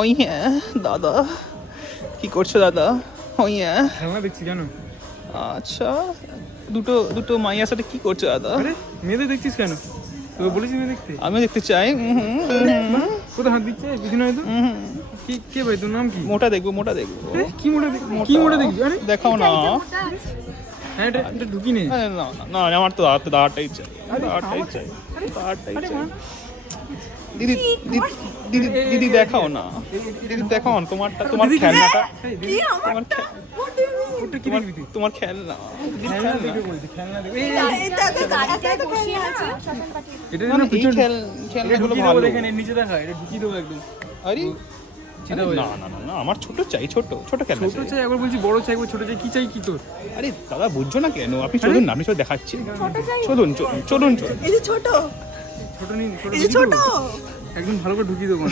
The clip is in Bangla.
ওই হ্যাঁ দাদা, কি করছো দাদা? ওই হ্যাঁ, খেলনা দেখছি কেন? আচ্ছা দুটো দুটো মাইয়ার সাথে কি করছো দাদা? আরে মেয়েদের দেখছিস কেন? তোকে বলেছি মেয়ে দেখতে? আমি দেখতে চাই। কোথায় হাত দিচ্ছে পিছনে হয়তো? কি কে ভাই, তোর নাম কি? মোটা দেখবো, মোটা দেখবো। কি মোটা কি মোটা দেখবি? আরে দেখাও না। হ্যাঁ এটা ঢুকি নেই। আরে না না না, আমার তো দাঁড়টাই চাই, দাঁড়টাই চাই, দাঁড়টাই চাই। দিদি দিদি দিদি দিদি দেখাও না, দিদি দেখাও না তোমারটা, তোমার খেলনাটা, তোমার ওটা কি দেখবি তুই? তোমার খেলনা, খেলনা দেখে বলছি, খেলনা দেখে। এটা না, না এই পিছন খেলনাগুলো ঢুকিয়ে ভালো। দেবো, দেখেন এর নিচে দেখা, এটা ঢুকিয়ে দেবো একদম। আরে চিন্তা না না না না, আমার ছোট চাই, ছোট ছোট খেলনা ছোট চাই। চাই, একবার বলছি বড় চাই, একবার ছোট চাই, কি চাই কি তোর? আরে দাদা বুঝছো না কেন? আপনি চলুন না, আপনি সব দেখাচ্ছি। চলুন চলুন চলুন। ছোট নিন, ছোট একদম ভালো করে ঢুকিয়ে দেবো।